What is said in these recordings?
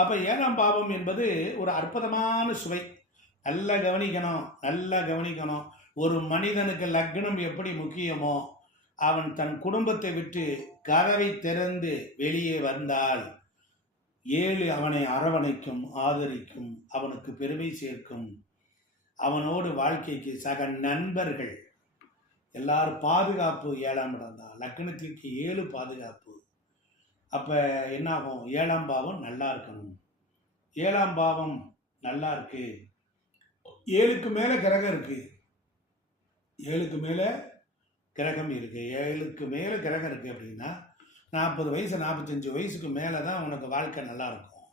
அப்போ ஏழாம் பாவம் என்பது ஒரு அற்புதமான சுவை. நல்லா கவனிக்கணும், நல்லா கவனிக்கணும். ஒரு மனிதனுக்கு லக்னம் எப்படி முக்கியமோ, அவன் தன் குடும்பத்தை விட்டு கதவை திறந்து வெளியே வந்தால் 7 அவனை அரவணைக்கும், ஆதரிக்கும், அவனுக்கு பெருமை சேர்க்கும். அவனோடு வாழ்க்கைக்கு சக நண்பர்கள் எல்லாரும் பாதுகாப்பு. 7ஆம் இடம் தான் லக்னத்திற்கு 7 பாதுகாப்பு. அப்போ என்னாகும்? 7ஆம் பாவம் நல்லா இருக்கணும். 7ஆம் பாவம் நல்லா இருக்கு, 7க்கு மேலே கிரகம் இருக்கு, 7க்கு மேலே கிரகம் இருக்கு, 7க்கு மேலே கிரகம் இருக்கு அப்படின்னா 40 வயசு 45 வயசுக்கு மேலே தான் உனக்கு வாழ்க்கை நல்லா இருக்கும்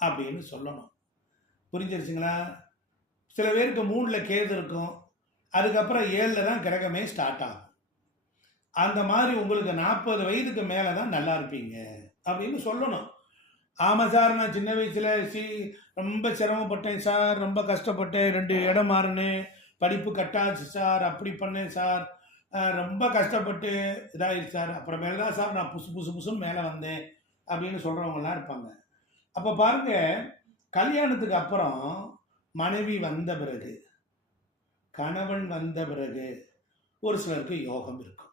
அப்படின்னு சொல்லணும். புரிஞ்சிருச்சுங்களா? சில பேருக்கு 3ல் கேது இருக்கும், அதுக்கப்புறம் 7ல் தான் கிரகமே ஸ்டார்ட் ஆகும். அந்த மாதிரி உங்களுக்கு 40 வயதுக்கு மேலே தான் நல்லா இருப்பீங்க அப்படின்னு சொல்லணும். ஆமாம் சார், நான் சின்ன வயசில் ரொம்ப சிரமப்பட்டேன் சார், ரொம்ப கஷ்டப்பட்டேன், 2 இடம் மாறினேன், படிப்பு கட்டாச்சு சார், அப்படி பண்ணேன் சார், ரொம்ப கஷ்டப்பட்டு இதாகிடுச்சு சார், அப்புறமேல தான் சார் நான் புதுசுன்னு மேலே வந்தேன் அப்படின்னு சொல்கிறவங்களாம் இருப்பாங்க. அப்போ பாருங்க, கல்யாணத்துக்கு அப்புறம் மனைவி வந்த பிறகு, கணவன் வந்த பிறகு ஒரு சிலருக்கு யோகம் இருக்கும்.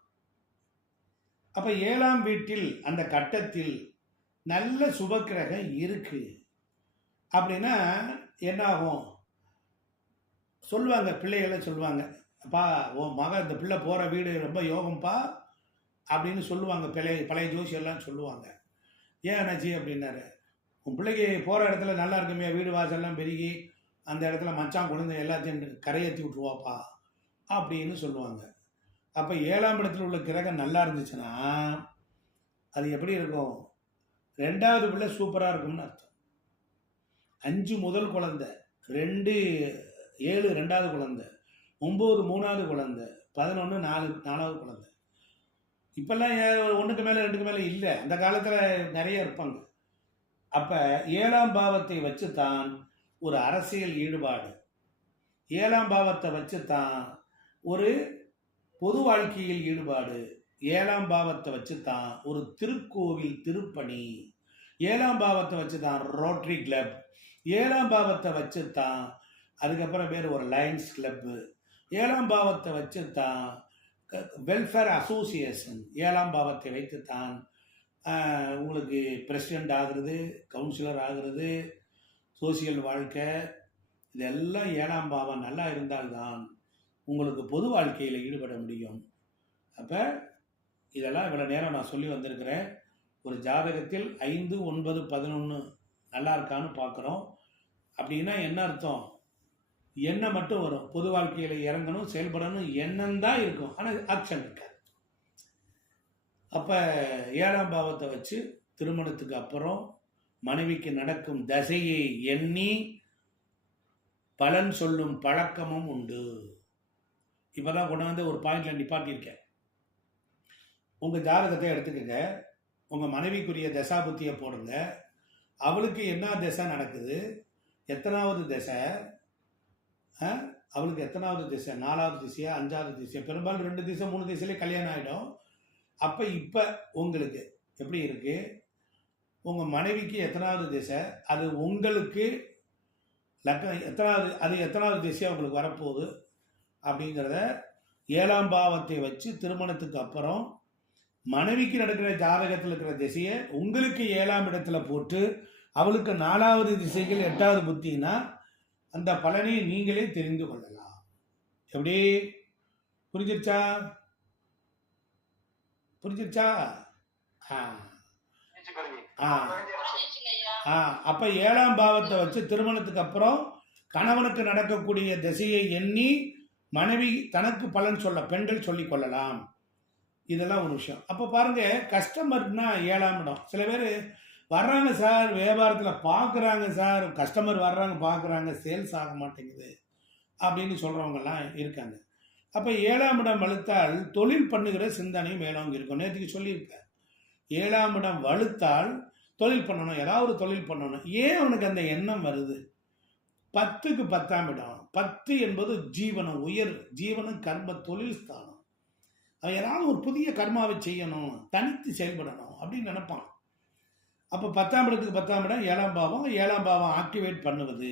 அப்போ 7ஆம் வீட்டில் அந்த கட்டத்தில் நல்ல சுபக்கிரகம் இருக்கு அப்படின்னா என்ன ஆகும்? சொல்லுவாங்க, பிள்ளைகளை சொல்லுவாங்க, அப்பா உன் மகன் இந்த பிள்ளை போகிற வீடு ரொம்ப யோகம்ப்பா அப்படின்னு சொல்லுவாங்க. பழைய ஜோசியெல்லாம் சொல்லுவாங்க. ஏன் அண்ணாச்சி அப்படின்னாரு, உன் பிள்ளைக்கு போகிற இடத்துல நல்லா இருக்குமே, வீடு வாசல்லாம் பெருகி அந்த இடத்துல மச்சான் குழந்தை எல்லாத்தையும் கரையேற்றி விட்ருவாப்பா அப்படின்னு சொல்லுவாங்க. அப்போ 7ஆம் இடத்துல உள்ள கிரகம் நல்லா இருந்துச்சுன்னா அது எப்படி இருக்கும்? 2வது பிள்ளை சூப்பராக இருக்கும்னு அர்த்தம். 5 முதல் குழந்தை, 2 7 2வது குழந்தை, 9 3வது குழந்தை, 11 4வது குழந்தை. இப்பெல்லாம் 1க்கு மேலே 2க்கு மேலே இல்லை, அந்த காலத்தில் நிறைய இருப்பாங்க. அப்போ 7ஆம் பாவத்தை வச்சு தான் ஒரு அரசியல் ஈடுபாடு, 7ஆம் பாவத்தை வச்சு தான் ஒரு பொது வாழ்க்கையில் ஈடுபாடு, 7ஆம் பாவத்தை வச்சு தான் ஒரு திருக்கோவில் திருப்பணி, 7ஆம் பாவத்தை வச்சு தான் ரோட்டரி கிளப், 7ஆம் பாவத்தை வச்சு தான் அதுக்கப்புறம் பேர் ஒரு லயன்ஸ் கிளப்பு, 7ஆம் பாவத்தை வச்சு தான் வெல்ஃபேர் அசோசியேஷன், 7ஆம் பாவத்தை வைத்து தான் உங்களுக்கு பிரசிடெண்ட் ஆகிறது, கவுன்சிலர் ஆகிறது, சோசியல் வாழ்க்கை, இதெல்லாம் 7ஆம் பாவம் நல்லா இருந்தால்தான் உங்களுக்கு பொது வாழ்க்கையில் ஈடுபட முடியும். அப்போ இதெல்லாம் இவ்வளோ நேரம் நான் சொல்லி வந்திருக்கிறேன். ஒரு ஜாதகத்தில் 5 9 11 நல்லா இருக்கான்னு பார்க்குறோம். அப்படின்னா என்ன அர்த்தம்? எண்ணம் மட்டும் வரும், பொது வாழ்க்கையில் இறங்கணும், செயல்படணும், எண்ணம் தான் இருக்கும், ஆனால் ஆக்ஷன் இருக்காது. அப்போ 7ஆம் பாவத்தை வச்சு திருமணத்துக்கு அப்புறம் மனைவிக்கு நடக்கும் தசையை எண்ணி பலன் சொல்லும் பழக்கமும் உண்டு. இப்போ தான் கொண்டு வந்து ஒரு பாயிண்டில் நிப்பாட்டியிருக்கேன். உங்கள் ஜாதகத்தை எடுத்துக்கங்க, உங்கள் மனைவிக்குரிய தசாபுத்தியை போடுங்க, அவளுக்கு என்ன தசை நடக்குது, எத்தனாவது தசை, அவளுக்கு எத்தனாவது திசை, 4வது திசையா 5வது திசையா, பெரும்பாலும் 2 திசை 3 திசையிலே கல்யாணம் ஆகிடும். அப்போ இப்போ உங்களுக்கு எப்படி இருக்குது, உங்கள் மனைவிக்கு எத்தனாவது திசை, அது உங்களுக்கு எத்தனாவது திசையாக உங்களுக்கு வரப்போகுது அப்படிங்கிறத 7ஆம் பாவத்தை வச்சு திருமணத்துக்கு அப்புறம் மனைவிக்கு நடக்கிற ஜாதகத்தில் இருக்கிற திசையை உங்களுக்கு 7ஆம் இடத்துல போட்டு அவளுக்கு 4வது திசைகள் 8வது புத்தினா அந்த பலனை நீங்களே தெரிந்து கொள்ளலாம். எப்படி? புரிஞ்சிருச்சா? அப்ப 7ஆம் பாவத்தை வச்சு திருமணத்துக்கு அப்புறம் கணவனுக்கு நடக்கக்கூடிய திசையை எண்ணி மனைவி தனக்கு பலன் சொல்ல பெண்கள் சொல்லிக் கொள்ளலாம். இதெல்லாம் ஒரு விஷயம். அப்போ பாருங்க, கஸ்டமர்னா 7ஆம் இடம். சில பேர் வர்றாங்க சார், வியாபாரத்தில் பார்க்குறாங்க சார், கஸ்டமர் வர்றாங்க பார்க்குறாங்க, சேல்ஸ் ஆக மாட்டேங்குது அப்படின்னு சொல்கிறவங்கெல்லாம் இருக்காங்க. அப்போ 7ஆம் இடம் வலுத்தால் தொழில் பண்ணுகிற சிந்தனையும் மேலோங்கி இருக்கும். நேற்றுக்கு சொல்லியிருக்கேன், 7ஆம் இடம் வலுத்தால் தொழில் பண்ணணும், ஏதாவது ஒரு தொழில் பண்ணணும். ஏன் அவனுக்கு அந்த எண்ணம் வருது? 10க்கு 10ஆம் இடம், 10 என்பது ஜீவனம், உயர் ஜீவனம், கர்ம, தொழில் ஸ்தானம். அவன் ஏதாவது ஒரு புதிய கர்மாவை செய்யணும், தனித்து செயல்படணும் அப்படின்னு நினைப்பான். அப்போ 10ஆம் இடத்துக்கு 10ஆம் இடம் 7ஆம் பாவம், 7ஆம் பாவம் ஆக்டிவேட் பண்ணுவது.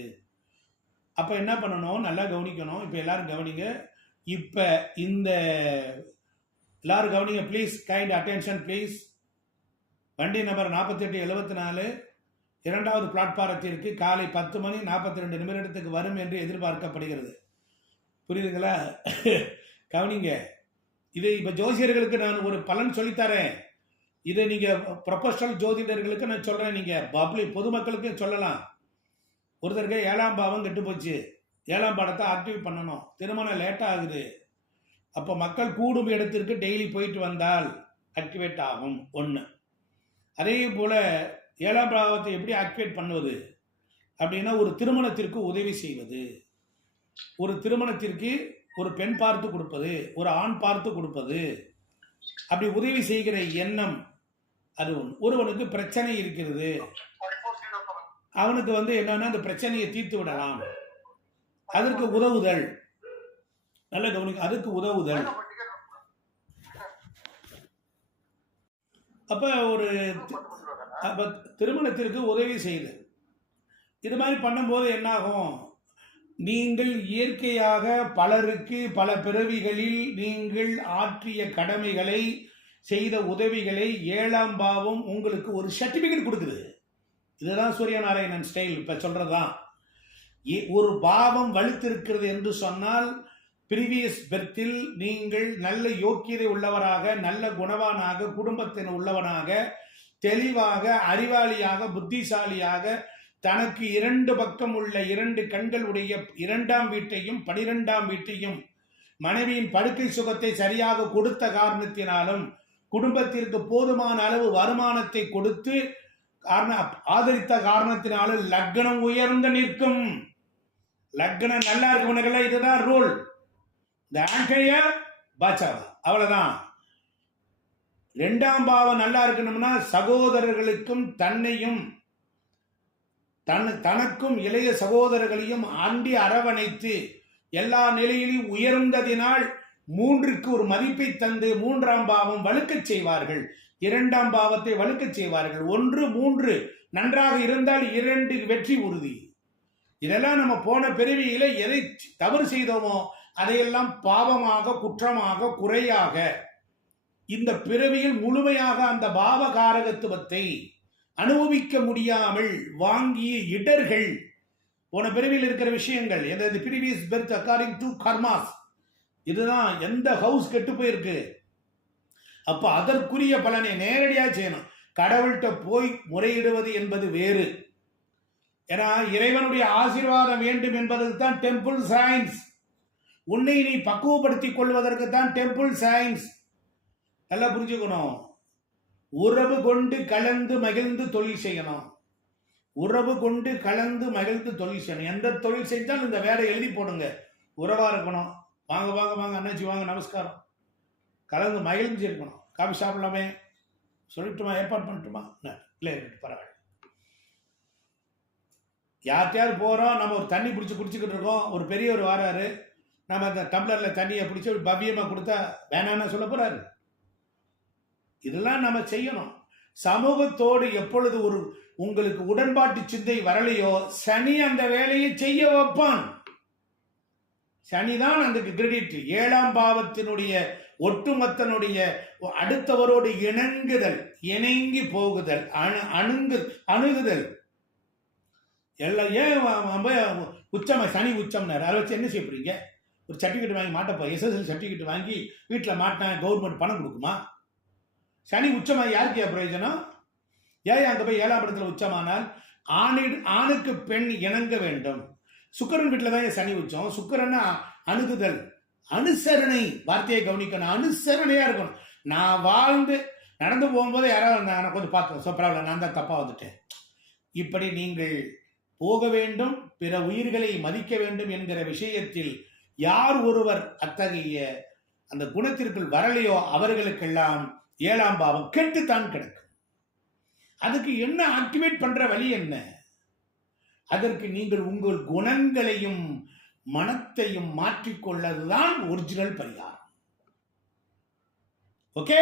அப்போ என்ன பண்ணணும், நல்லா கவனிக்கணும். இப்போ எல்லாரும் கவனிங்க. இப்போ இந்த எல்லாரும் கவனிங்க ப்ளீஸ், கைண்ட் அட்டென்ஷன் ப்ளீஸ். வண்டி நம்பர் 4874 2வது பிளாட்பாரத்திற்கு காலை 10:42 வரும் என்று எதிர்பார்க்கப்படுகிறது. புரியுதுங்களா? கவனிங்க. இது இப்போ ஜோசியர்களுக்கு நான் ஒரு பலன் சொல்லித்தரேன். இதை நீங்கள் ப்ரொஃபஷனல் ஜோதிடர்களுக்கு நான் சொல்கிறேன். நீங்கள் பப்ளிக் பொதுமக்களுக்கு சொல்லலாம். ஒருத்தருக்கு 7ஆம் பாவம் கெட்டு போச்சு, 7ஆம் பாவத்தை ஆக்டிவேட் பண்ணணும், திருமணம் லேட்டாக ஆகுது. அப்போ மக்கள் கூடும் இடத்திற்கு டெய்லி போயிட்டு வந்தால் ஆக்டிவேட் ஆகும். ஒன்று. அதே போல் 7ஆம் பாவத்தை எப்படி ஆக்டிவேட் பண்ணுவது அப்படின்னா, ஒரு திருமணத்திற்கு உதவி செய்வது. ஒரு திருமணத்திற்கு ஒரு பெண் பார்த்து கொடுப்பது, ஒரு ஆண் பார்த்து கொடுப்பது, அப்படி உதவி செய்கிற எண்ணம் அது ஒன்று. ஒருவனுக்கு பிரச்சனை இருக்கிறது, அவனுக்கு என்னன்னா அந்த பிரச்சனையை தீர்த்து விடலாம், அதற்கு உதவுதல். நல்ல கவனிக்க, அதுக்கு உதவுதல். அப்ப ஒரு திருமணத்திற்கு உதவி செய்தல், இது மாதிரி பண்ணும்போது என்னாகும், நீங்கள் இயற்கையாக பலருக்கு பல பிறவிகளில் நீங்கள் ஆற்றிய கடமைகளை, செய்த உதவிகளை 7ஆம் பாவம் உங்களுக்கு ஒரு சர்டிபிகேட் கொடுக்குது. இதுதான் சூரியநாராயணன் ஸ்டைல். இப்ப சொல்றதுதான், ஒரு பாவம் வலுத்திருக்கிறது என்று சொன்னால் ப்ரீவியஸ் பெர்த்தில் நீங்கள் நல்ல யோக்கியதை உள்ளவராக, நல்ல குணவானாக, குடும்பத்தின் உள்ளவனாக, தெளிவாக, அறிவாளியாக, புத்திசாலியாக, தனக்கு 2 பக்கம் உள்ள 2 கண்கள் உடைய 2ஆம் வீட்டையும் 12ஆம் வீட்டையும் மனைவியின் படுக்கை சுகத்தை சரியாக கொடுத்த காரணத்தினாலும், குடும்பத்திற்கு போதுமான அளவு வருமானத்தை கொடுத்து ஆதரித்த காரணத்தினாலும் லக்னம் உயர்ந்து நிற்கும். லக்னம் நல்லா இருக்கவனுக்கெல்லாம் இதுதான் ரூல். இந்த ஆங்கைய பாச்சாவா, அவ்வளவுதான். 2ஆம் பாவம் நல்லா இருக்கணும்னா சகோதரர்களுக்கும் தன்னையும் தனக்கும் இளைய சகோதரர்களையும் அண்டி அரவணைத்து எல்லா நிலையிலும் உயர்ந்ததினால் 3க்கு ஒரு மதிப்பை தந்து 3ஆம் பாவம் வலுக்கச் செய்வார்கள், 2ஆம் பாவத்தை வலுக்கச் செய்வார்கள். 1, 3 நன்றாக இருந்தால் 2 வெற்றி உறுதி. இதெல்லாம் நம்ம போன பிறவியில எதை தவறு செய்தோமோ அதையெல்லாம் பாவமாக, குற்றமாக, குறையாக இந்த பிறவியில் முழுமையாக அந்த பாவகாரகத்துவத்தை அனுபவிக்க முடியாமல் வாங்கிய இடர்கள், போன பிறவியில் இருக்கிற விஷயங்கள், எந்த previous birth according to karmas, இதுதான் எந்த ஹவுஸ் கெட்டு போயிருக்கு. அப்ப அதற்குரிய பலனை நேரடியாக செய்யணும். கடவுள்கிட்ட போய் முறையிடுவது என்பது வேறு. ஏன்னா இறைவனுடைய ஆசீர்வாதம் வேண்டும் என்பதற்கு தான் டெம்பிள் சயின்ஸ். உன்னை நீ பக்குவப்படுத்திக் கொள்வதற்கு தான் டெம்பிள் சயின்ஸ். நல்லா புரிஞ்சுக்கணும். உறவு கொண்டு கலந்து மகிழ்ந்து தொழில் செய்யணும். உறவு கொண்டு கலந்து மகிழ்ந்து தொழில் செய்யணும். எந்த தொழில் செஞ்சாலும் இந்த வேலை எழுதி போடுங்க. உறவா இருக்கணும். வாங்க வாங்க வாங்க அண்ணாச்சி வாங்க நமஸ்காரம், கலந்து மகிழ்ந்து இருக்கணும். காஃபி சாப்பிடலாமே, சொல்லட்டுமா, ஏற்பாடு பண்ணட்டுமா? இல்லை பரவாயில்ல. யார்கிட்டயாவது போகிறோம், நம்ம ஒரு தண்ணி பிடிச்சி குடிச்சிக்கிட்டு இருக்கோம், ஒரு பெரியவர் வராரு, நம்ம அந்த டம்ளரில் தண்ணியை பிடிச்சி பவ்யமாக கொடுத்தா வேணான்னு சொல்ல போகிறாரு. இதெல்லாம் நம்ம செய்யணும். சமூகத்தோடு எப்பொழுது ஒரு உங்களுக்கு உடன்பாட்டு சிந்தை வரலையோ சனி அந்த வேலையை செய்ய வைப்பான். சனிதான் அந்த கிரெடிட். 7ஆம் பாவத்தினுடைய ஒட்டுமொத்தனுடைய அடுத்தவரோடு இணங்குதல், இணங்கி போகுதல், அணுகுதல் எல்லாம். ஏன் உச்சமா சனி உச்சம்னாரு, அதை வச்சு என்ன செய்ய போறீங்க? ஒரு சர்டிஃபிகேட் வாங்கி மாட்டப்போ, எஸ்எஸ்எல் சர்டிஃபிகேட் வாங்கி வீட்டில் மாட்டினா கவர்மெண்ட் பணம் கொடுக்குமா? சனி உச்சமா யாருக்கு பிரயோஜனம்? ஏன் அங்கே போய் 7ஆம் இடத்துல உச்சமானால் ஆணுக்கு பெண் இணங்க வேண்டும். சுக்கிரன் வீட்டில் தான் சனி உச்சம். சுக்கிரன் அணுகுதல், அனுசரணை, வார்த்தையை கவனிக்கணும். அனுசரணையா இருக்கணும். நான் வாழ்ந்து நடந்து போகும்போது யாராவது இருந்தாங்கன்னா கொஞ்சம் பார்த்து சூப்பராக, நான் தான் தப்பா வந்துட்டேன். இப்படி நீங்கள் போக வேண்டும், பிற உயிர்களை மதிக்க வேண்டும் என்கிற விஷயத்தில் யார் ஒருவர் அத்தகைய அந்த குணத்திற்குள் வரலையோ அவர்களுக்கெல்லாம் 7ஆம் பாவம் கெட்டுத்தான் கிடக்கும். அதுக்கு என்ன ஆக்டிவேட் பண்ற வழி என்ன? அதற்கு நீங்கள் உங்கள் குணங்களையும் மனத்தையும் மாற்றிக்கொள்ளதுதான் ஒரிஜினல் பரிகாரம். ஓகே.